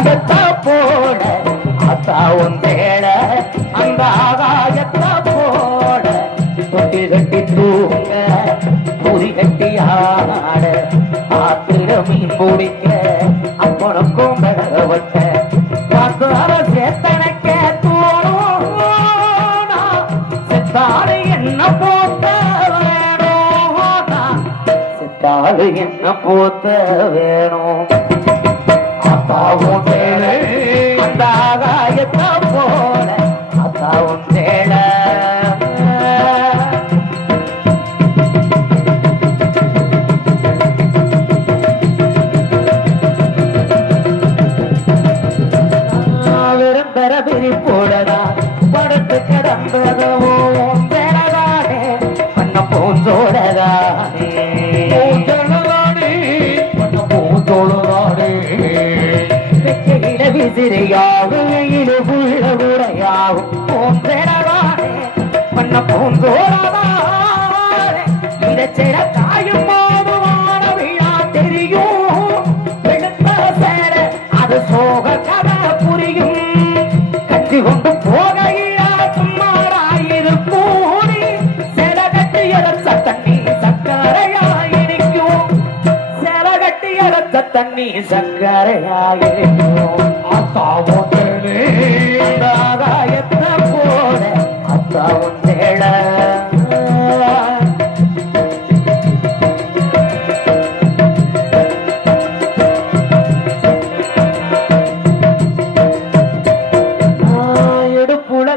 ஆகாயத்தை போட அத்தா உந்தேட அந்த ஆகாயத்தை போட தொட்டி கட்டி தூங்க பூரி கட்டி ஆட ஆத்திர மீன் பிடிக்க அப்பனுக்கும் படக வைக்க காத்தார சேத்தனைக்க தோணும் செத்தாடு என்ன போத்த வேணும் செத்தாடு என்ன போத்த வேணும் அத்தாவும் தேட அந்த ஆகாயத்தை போட அத்தாவும் தேட போடதா படுத்து கிடந்ததோ பெறதானே பண்ண பூந்தோடதானே பண்ண பூந்தோடதானே வெக்கையில விசிறியாகும் இரு புள்ள உரையாகும் பூந்தெறதானே பண்ண பூந்தோடதானே இதச்செட காயும் போது வாழவிழா தெரியும் வெளுத்த சேர அது சோக கதை புரியும் கொண்டு போகையில சும்மாராயிருக்கும் சில கட்டி எடுத்த தண்ணி சக்கரையாயிருக்கும் சில கட்டி எடுத்த தண்ணி சக்கரையாயிருக்கும் அத்தாவும் ஆகாயத்தை போட அத்தாவும் தேட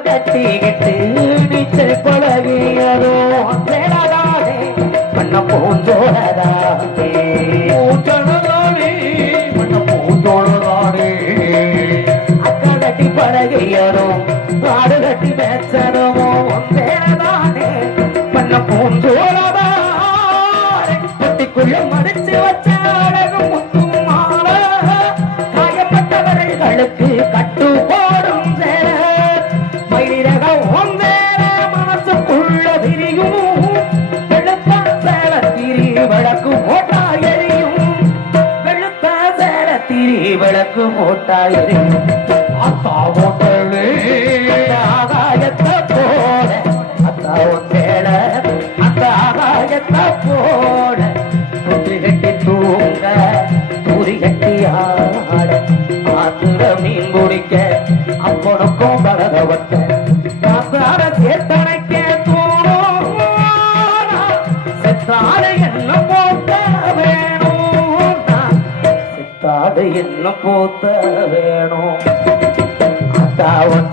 கட்டிக்கிட்டு நீச்சல் பழகியதோ தேடாதே பண்ண பூந்தோடதானே பண்ண பூந்தோடதானே அக்கா கட்டி பழகியதோ ஆடு கட்டி மேச்சதமோ தேடாதே பண்ண பூந்தோடதானே கட்டிக்குள்ள மடிச்சு வச்ச அழகு முத்தும் மாலை காயப்பட்டவர்களுக்கு கட்டு போடும் மனசுக்குள்ள விரியும் வெளுத்த சேல திரி விளக்கு போட்டா எரியும் வெளுத்த சேல திரி விளக்கு போட்டா எரியும் அத்தாவும் ஆகாயத்தை போட அத்தாவும் தேட அந்த ஆகாயத்தை போட துதி கட்டி தூங்க துதி கட்டி ஆட ஆத்திர மீன் பிடிக்க அப்பனுக்கும் படக வட்ட சேத்தனைக்க தோணும் செத்தாடு என்ன போத்த வேணும் செத்தாடு என்ன போத்த வேணும் அத்தாவும்